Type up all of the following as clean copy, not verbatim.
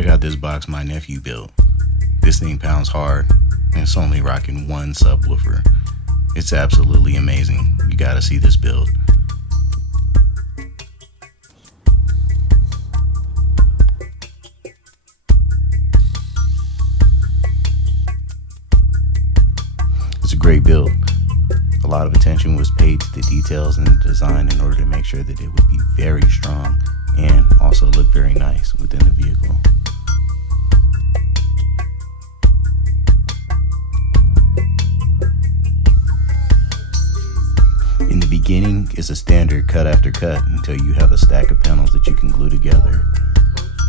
Check out this box my nephew built. This thing pounds hard, and it's only rocking one subwoofer. It's absolutely amazing. You gotta see this build. It's a great build. A lot of attention was paid to the details and the design in order to make sure that it would be very strong and also look very nice within the vehicle. In the beginning, it's a standard cut after cut until you have a stack of panels that you can glue together.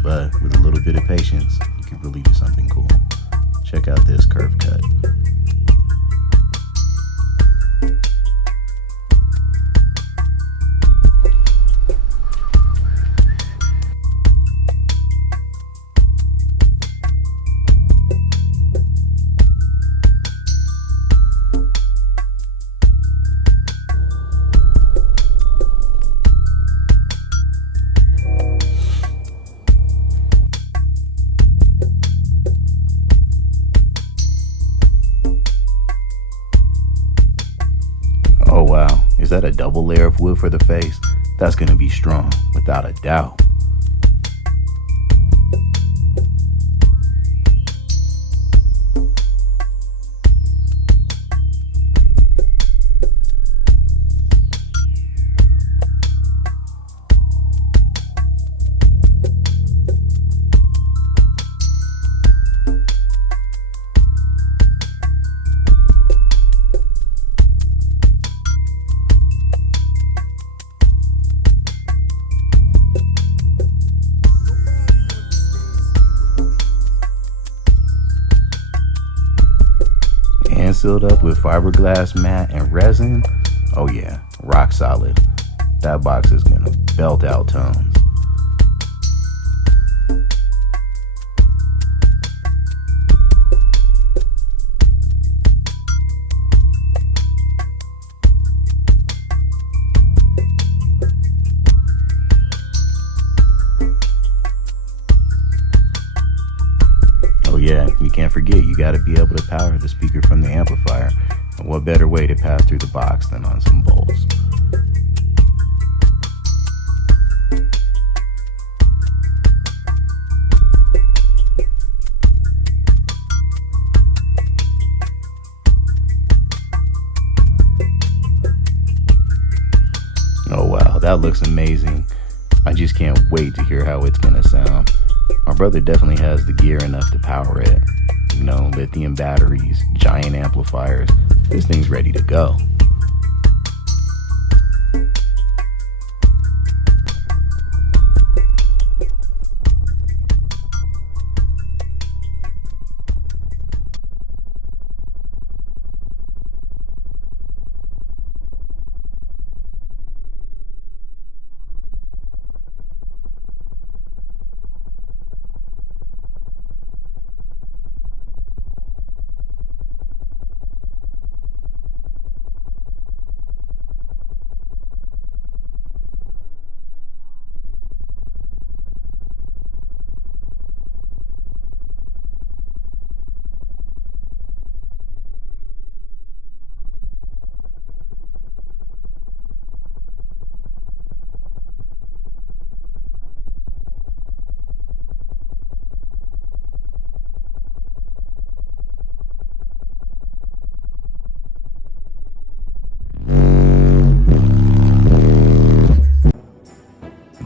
But with a little bit of patience, you can really do something cool. Check out this curve cut. Oh wow, is that a double layer of wood for the face? That's gonna be strong, without a doubt. And sealed up with fiberglass mat and resin. Oh yeah, rock solid. That box is gonna belt out tones. Oh yeah, you can't forget, you gotta be able to power the speaker from the amplifier. And what better way to pass through the box than on some bolts? Oh wow, that looks amazing. I just can't wait to hear how it's gonna sound. My brother definitely has the gear enough to power it. You know, lithium batteries, giant amplifiers. This thing's ready to go.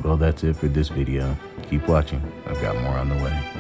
Well, that's it for this video. Keep watching. I've got more on the way.